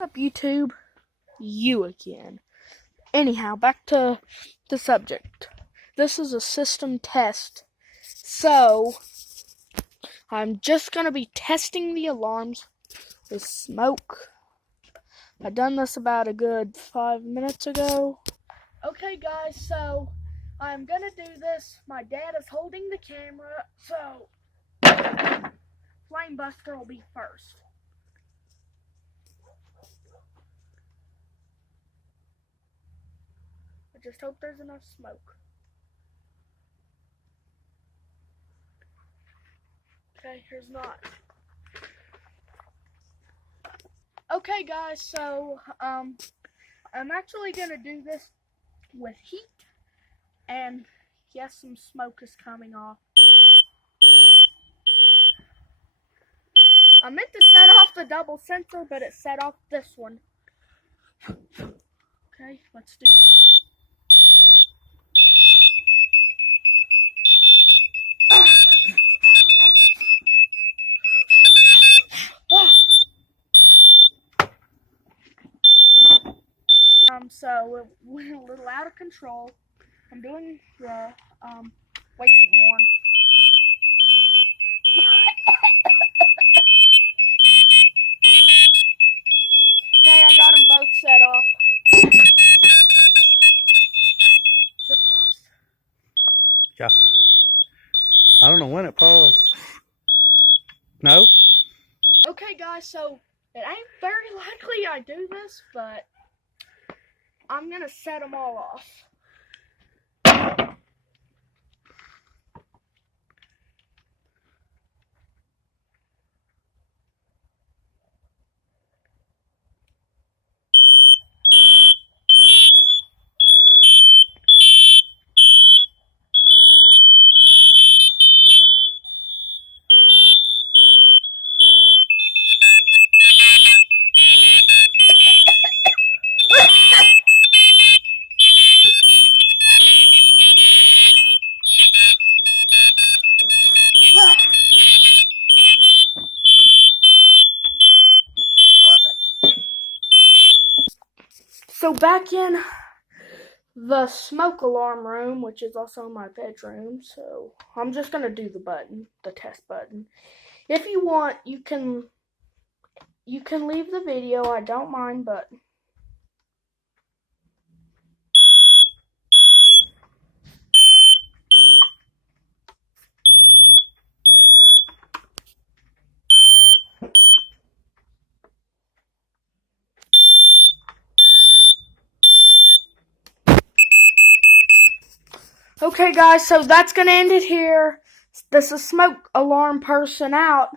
Up YouTube, you again. Anyhow, back to the subject. This is a system test, so I'm just gonna be testing the alarms with smoke. I done this about a good 5 minutes ago. Okay guys, so I'm gonna do this. My dad is holding the camera, so Flame Buster will be first. I just hope there's enough smoke. Okay, here's not. Okay guys, so I'm actually gonna do this with heat, and yes, some smoke is coming off. I meant to set off the double sensor, but it set off this one. Okay, let's do them. So it went a little out of control. I'm doing the waiting one. Okay, I got them both set off. Is it paused? Yeah. I don't know when it paused. No? Okay guys, so it ain't very likely I do this, but I'm gonna set them all off. So back in the smoke alarm room, which is also my bedroom, so I'm just gonna do the test button. If you want, you can leave the video, I don't mind, but okay guys, so that's gonna end it here. This is smoke alarm person out.